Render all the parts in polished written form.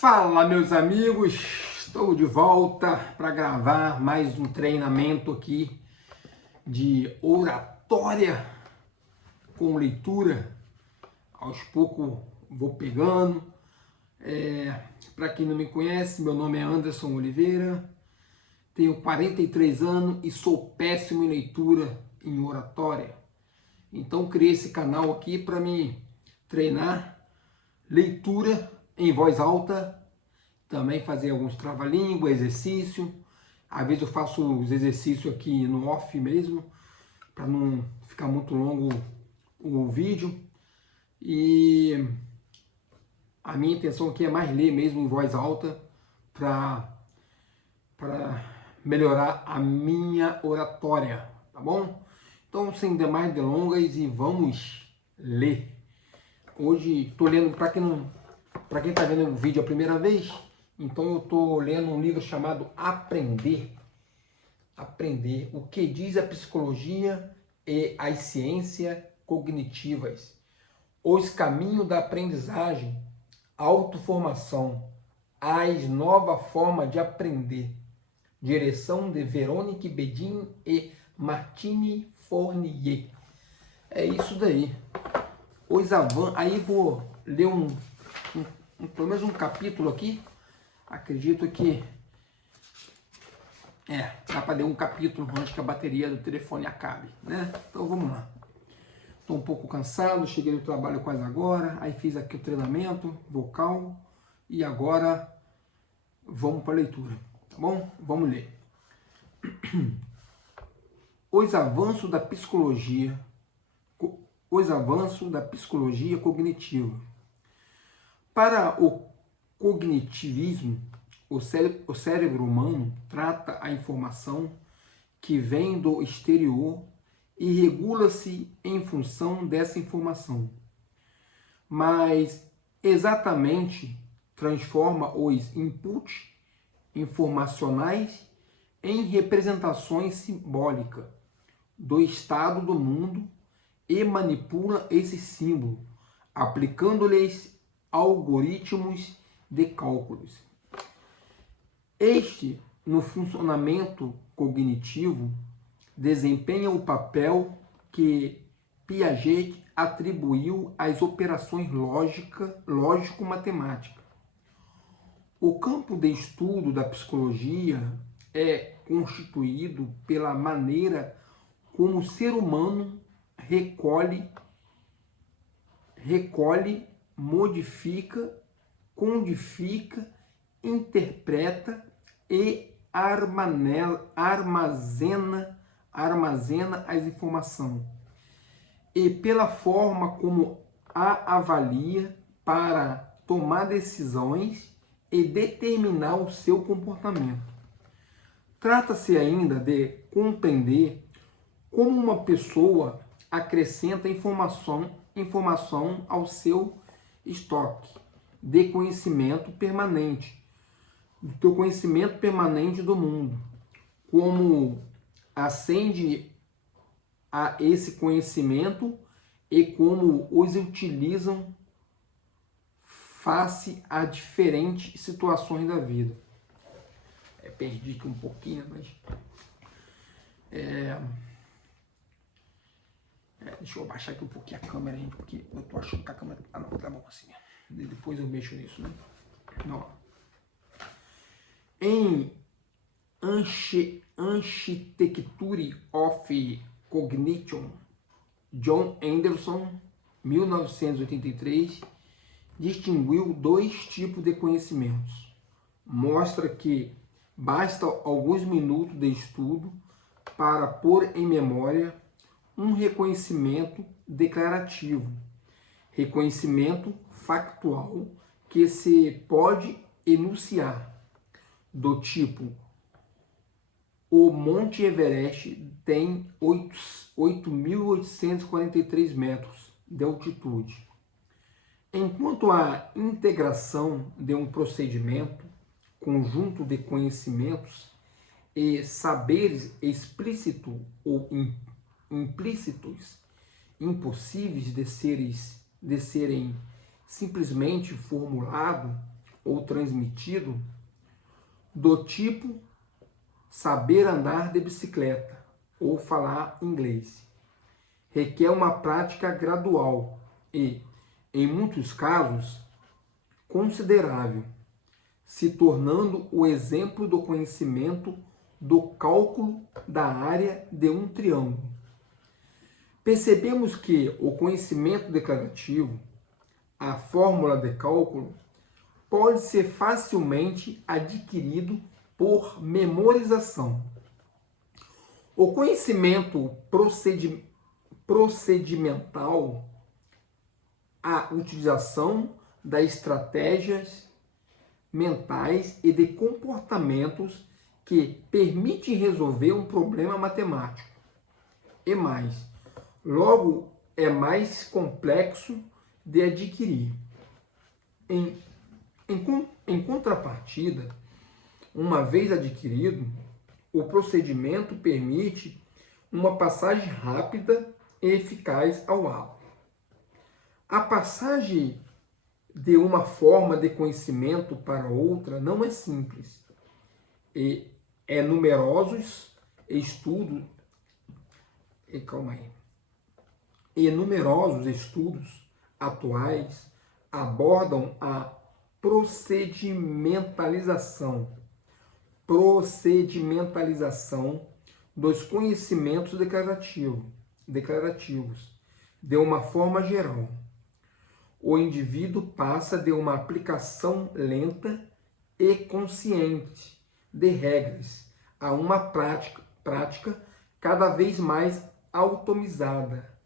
Fala, meus amigos, estou de volta para gravar mais um treinamento aqui de oratória com leitura. Aos poucos vou pegando. Para quem não me conhece, meu nome é Anderson Oliveira, tenho 43 anos e sou péssimo em leitura em oratória. Então criei esse canal aqui para me treinar leitura em voz alta, também fazer alguns trava-língua, exercício. Às vezes eu faço os exercícios aqui no off mesmo, para não ficar muito longo o vídeo. E a minha intenção aqui é mais ler mesmo em voz alta, para melhorar a minha oratória, tá bom? Então, sem demais delongas, e vamos ler. Hoje estou lendo, para quem está vendo o vídeo a primeira vez, então eu estou lendo um livro chamado Aprender. Aprender, o que diz a psicologia e as ciências cognitivas. Os caminhos da aprendizagem, autoformação, as novas formas de aprender. Direção de Veronique Bedin e Martine Fournier. É isso daí. Aí vou ler pelo menos um capítulo aqui. Acredito que dá para ler um capítulo antes que a bateria do telefone acabe, né? Então vamos lá. Estou um pouco cansado, cheguei do trabalho quase agora, aí fiz aqui o treinamento vocal e agora vamos para a leitura, tá bom? Vamos ler. Os avanços da psicologia cognitiva. Para o cognitivismo, o cérebro humano trata a informação que vem do exterior e regula-se em função dessa informação. Mas exatamente transforma os inputs informacionais em representações simbólicas do estado do mundo e manipula esse símbolo, aplicando-lhes algoritmos de cálculos. Este, no funcionamento cognitivo, desempenha o papel que Piaget atribuiu às operações lógico-matemáticas. O campo de estudo da psicologia é constituído pela maneira como o ser humano recolhe, modifica, codifica, interpreta e armazena as informações, e pela forma como a avalia para tomar decisões e determinar o seu comportamento. Trata-se ainda de compreender como uma pessoa acrescenta informação ao seu estoque de conhecimento permanente, do teu conhecimento permanente do mundo, como acende a esse conhecimento e como os utilizam face a diferentes situações da vida. Perdi aqui um pouquinho, mas deixa eu abaixar aqui um pouquinho a câmera, gente, porque eu tô achando que a câmera... Ah, não, tá bom assim. Depois eu mexo nisso, né? Não. Em Architecture of Cognition, John Anderson, 1983, distinguiu dois tipos de conhecimentos. Mostra que basta alguns minutos de estudo para pôr em memória um reconhecimento declarativo, reconhecimento factual que se pode enunciar, do tipo: o Monte Everest tem 8.843 metros de altitude. Enquanto a integração de um procedimento, conjunto de conhecimentos e saberes explícitos ou implícitos, impossíveis de serem simplesmente formulados ou transmitido do tipo saber andar de bicicleta ou falar inglês. Requer uma prática gradual e, em muitos casos, considerável, se tornando o exemplo do conhecimento do cálculo da área de um triângulo. Percebemos que o conhecimento declarativo, a fórmula de cálculo, pode ser facilmente adquirido por memorização. O conhecimento procedimental, a utilização das estratégias mentais e de comportamentos que permitem resolver um problema matemático. E mais, logo é mais complexo de adquirir. Em contrapartida, uma vez adquirido, o procedimento permite uma passagem rápida e eficaz ao ato. A passagem de uma forma de conhecimento para outra não é simples. E numerosos estudos atuais abordam a procedimentalização dos conhecimentos declarativos de uma forma geral. O indivíduo passa de uma aplicação lenta e consciente de regras a uma prática cada vez mais automatizada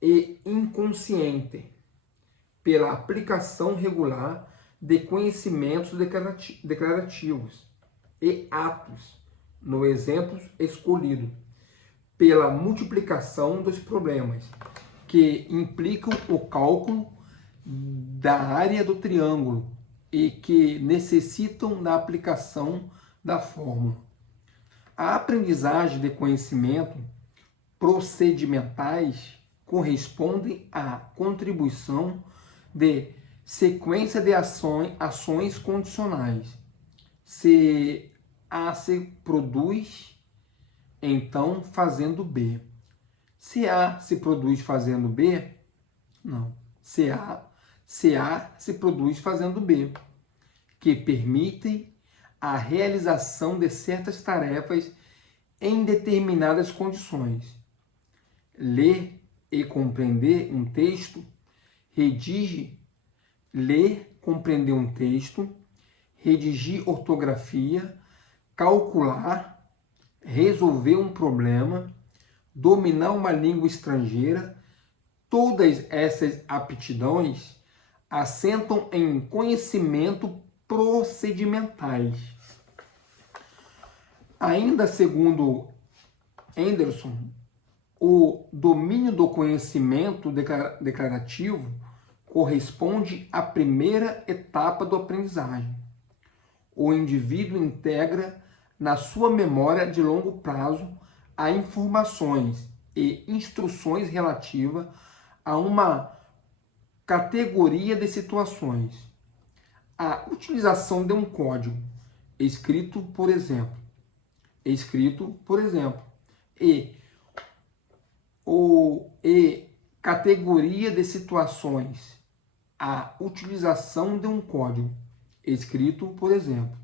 e inconsciente pela aplicação regular de conhecimentos declarativos e atos, no exemplo escolhido, pela multiplicação dos problemas que implicam o cálculo da área do triângulo e que necessitam da aplicação da fórmula. A aprendizagem de conhecimento procedimentais corresponde à contribuição de sequência de ações condicionais. Se A se produz, então fazendo B. Se A se produz fazendo B, não. Se A se produz fazendo B, que permitem a realização de certas tarefas em determinadas condições. Ler e compreender um texto, ler, compreender um texto, redigir ortografia, calcular, resolver um problema, dominar uma língua estrangeira, todas essas aptidões assentam em conhecimento procedimentais. Ainda segundo Anderson, o domínio do conhecimento declarativo corresponde à primeira etapa da aprendizagem. O indivíduo integra na sua memória de longo prazo a informações e instruções relativas a uma categoria de situações. A utilização de um código escrito, por exemplo, e categoria de situações. A utilização de um código escrito, por exemplo,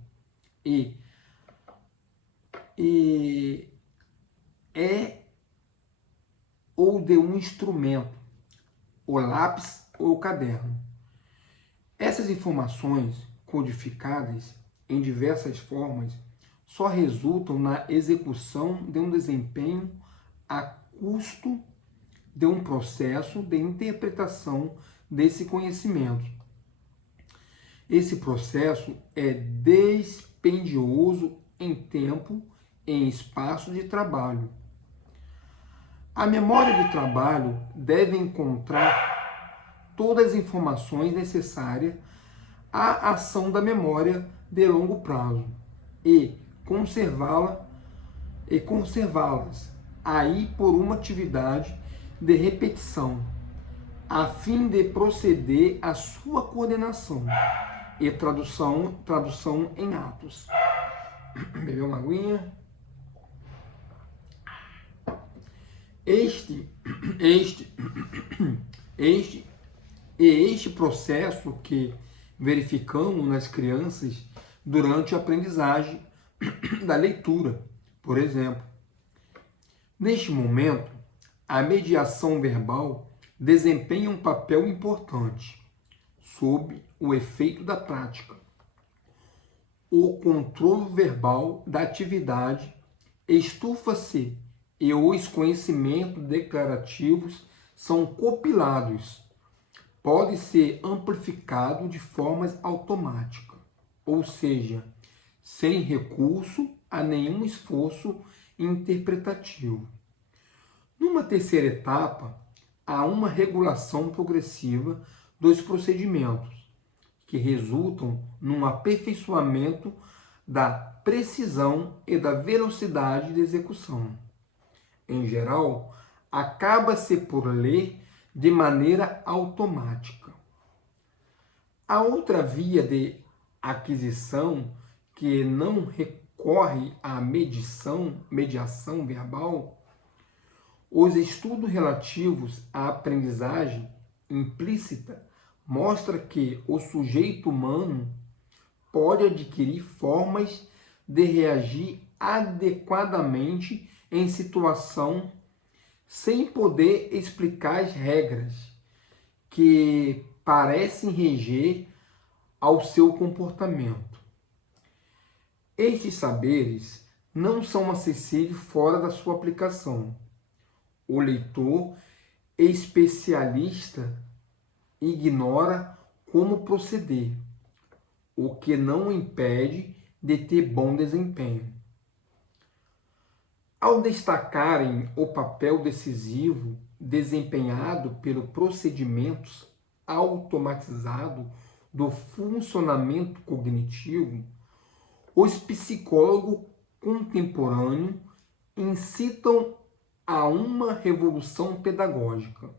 ou de um instrumento, o lápis ou o caderno. Essas informações codificadas em diversas formas só resultam na execução de um desempenho a custo de um processo de interpretação desse conhecimento. Esse processo é dispendioso em tempo e em espaço de trabalho. A memória de trabalho deve encontrar todas as informações necessárias à ação da memória de longo prazo e conservá-las aí por uma atividade de repetição, a fim de proceder à sua coordenação e tradução em atos. Bebeu uma aguinha. Este processo que verificamos nas crianças durante a aprendizagem da leitura, por exemplo. Neste momento, a mediação verbal desempenha um papel importante sob o efeito da prática. O controle verbal da atividade estufa-se e os conhecimentos declarativos são compilados. Pode ser amplificado de forma automática, ou seja, sem recurso a nenhum esforço interpretativo. Numa terceira etapa, há uma regulação progressiva dos procedimentos, que resultam num aperfeiçoamento da precisão e da velocidade de execução. Em geral, acaba-se por ler de maneira automática. A outra via de aquisição, que não recorre à mediação verbal, os estudos relativos à aprendizagem implícita mostram que o sujeito humano pode adquirir formas de reagir adequadamente em situação sem poder explicar as regras que parecem reger ao seu comportamento. Estes saberes não são acessíveis fora da sua aplicação. O leitor especialista ignora como proceder, o que não o impede de ter bom desempenho. Ao destacarem o papel decisivo desempenhado pelo procedimento automatizado do funcionamento cognitivo, os psicólogos contemporâneos incitam a uma revolução pedagógica.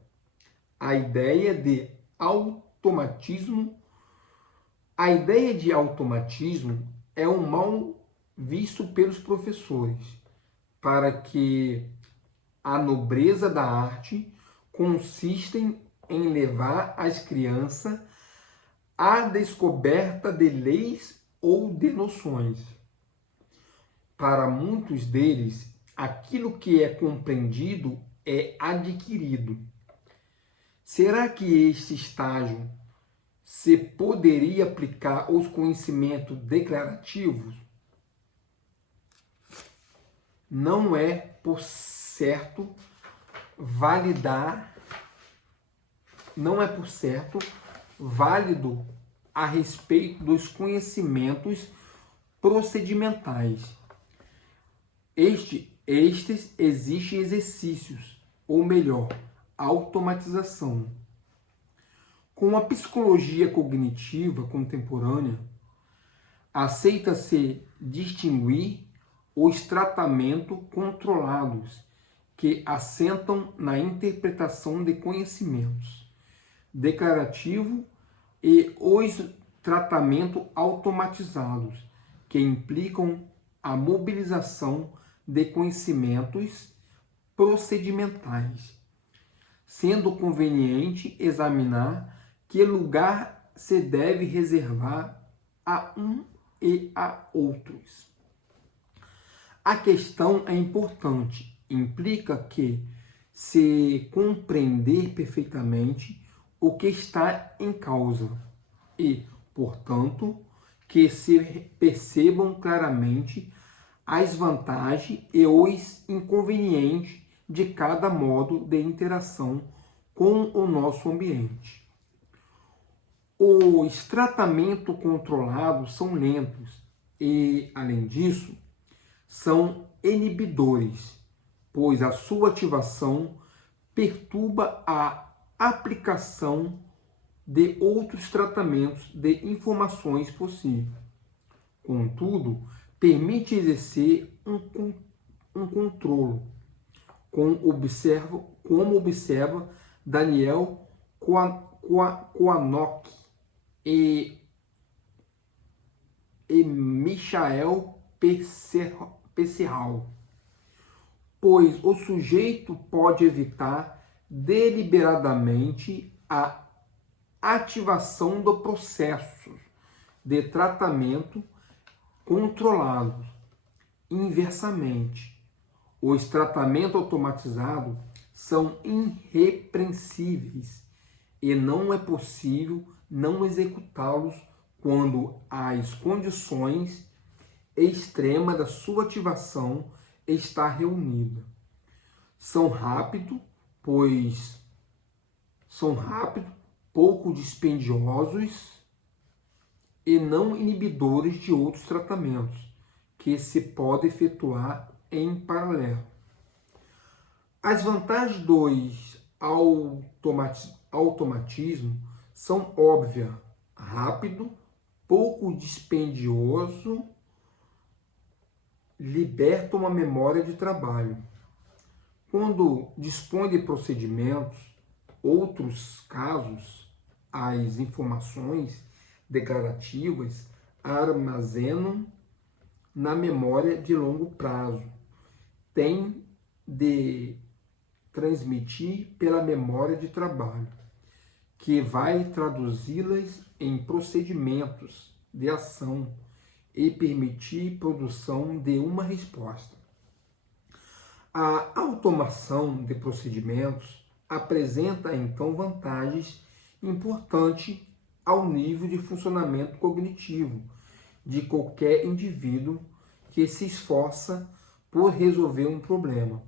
A ideia de automatismo é um mal visto pelos professores, para que a nobreza da arte consiste em levar as crianças à descoberta de leis ou de noções. Para muitos deles, aquilo que é compreendido é adquirido. Será que este estágio se poderia aplicar aos conhecimentos declarativos? Não é, por certo, válido a respeito dos conhecimentos procedimentais. Estes existem exercícios, ou melhor, automatização. Com a psicologia cognitiva contemporânea, aceita-se distinguir os tratamentos controlados, que assentam na interpretação de conhecimentos declarativo, e os tratamentos automatizados, que implicam a mobilização de conhecimentos procedimentais, sendo conveniente examinar que lugar se deve reservar a um e a outros. A questão é importante, implica que se compreender perfeitamente o que está em causa e, portanto, que se percebam claramente as vantagens e os inconvenientes de cada modo de interação com o nosso ambiente. Os tratamentos controlados são lentos e, além disso, são inibidores, pois a sua ativação perturba a aplicação de outros tratamentos de informações possíveis. Contudo, permite exercer um controle, como observa Daniel Coanoc e Michael Pesserral, pois o sujeito pode evitar deliberadamente a ativação do processo de tratamento controlado. Inversamente, os tratamentos automatizados são irrepreensíveis e não é possível não executá-los quando as condições extremas da sua ativação está reunida. São rápidos, pouco dispendiosos e não inibidores de outros tratamentos que se pode efetuar em paralelo. As vantagens dos automatismo são óbvias: rápido, pouco dispendioso, liberta uma memória de trabalho. Quando dispõe de procedimentos, outros casos, as informações declarativas armazenam na memória de longo prazo. Tem de transmitir pela memória de trabalho, que vai traduzi-las em procedimentos de ação e permitir produção de uma resposta. A automação de procedimentos apresenta então vantagens importantes ao nível de funcionamento cognitivo de qualquer indivíduo que se esforça por resolver um problema.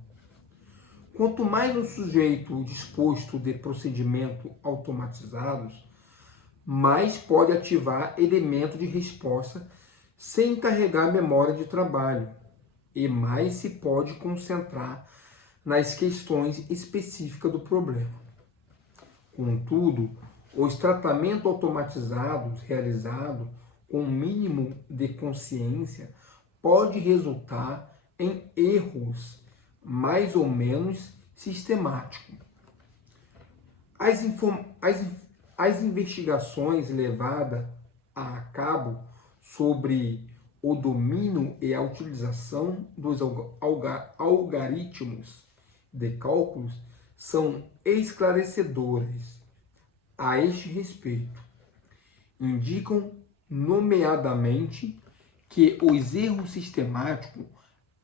Quanto mais um sujeito disposto de procedimentos automatizados, mais pode ativar elementos de resposta sem carregar memória de trabalho, e mais se pode concentrar nas questões específicas do problema. Contudo, os tratamentos automatizados realizados com um mínimo de consciência pode resultar em erros mais ou menos sistemáticos. As investigações levadas a cabo sobre o domínio e a utilização dos algoritmos de cálculos são esclarecedoras a este respeito. Indicam, nomeadamente, que os erros sistemáticos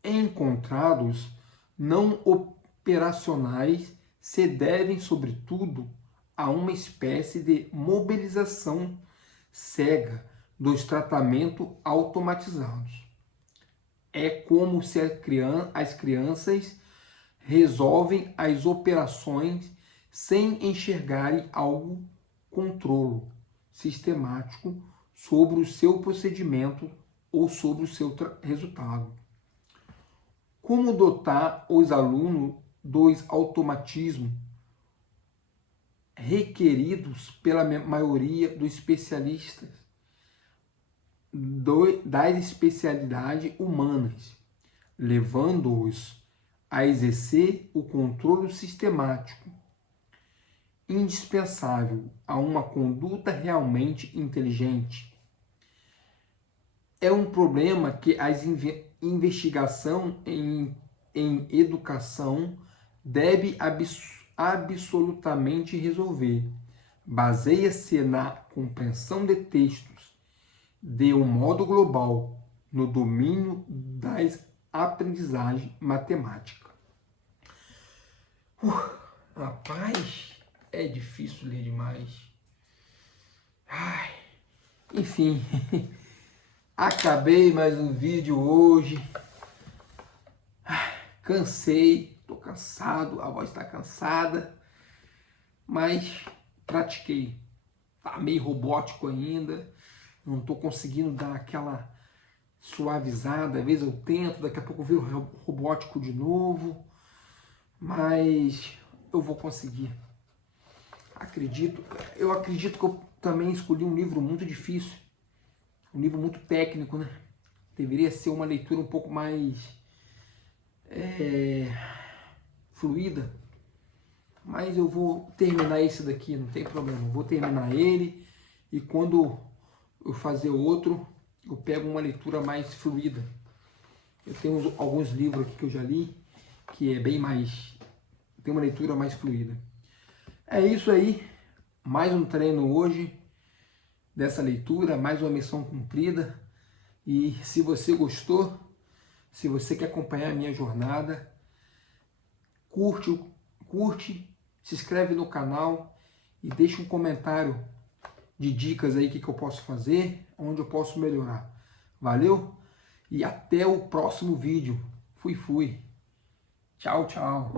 encontrados não operacionais se devem, sobretudo, a uma espécie de mobilização cega dos tratamentos automatizados. É como se as crianças resolvem as operações sem enxergarem algum controle sistemático sobre o seu procedimento ou sobre o seu resultado. Como dotar os alunos dos automatismos requeridos pela maioria dos especialistas das especialidades humanas, levando-os a exercer o controle sistemático indispensável a uma conduta realmente inteligente. É um problema que a investigação em educação deve absolutamente resolver. Baseia-se na compreensão de textos de um modo global, no domínio das aprendizagens matemáticas. Rapaz, é difícil ler demais. Enfim, acabei mais um vídeo hoje. Cansei, tô cansado, a voz está cansada, mas pratiquei. Tá meio robótico ainda, não tô conseguindo dar aquela suavizada. Às vezes eu tento, daqui a pouco eu vejo robótico de novo, mas eu vou conseguir. Eu acredito que eu também escolhi um livro muito difícil, um livro muito técnico, né? Deveria ser uma leitura um pouco mais fluida, mas eu vou terminar esse daqui, não tem problema. Eu vou terminar ele e quando eu fazer outro, eu pego uma leitura mais fluida. Eu tenho alguns livros aqui que eu já li, que é bem mais... tem uma leitura mais fluida. É isso aí, mais um treino hoje dessa leitura, mais uma missão cumprida. E se você gostou, se você quer acompanhar a minha jornada, curte, se inscreve no canal e deixa um comentário de dicas aí que eu posso fazer, onde eu posso melhorar. Valeu? E até o próximo vídeo. Fui. Tchau, tchau.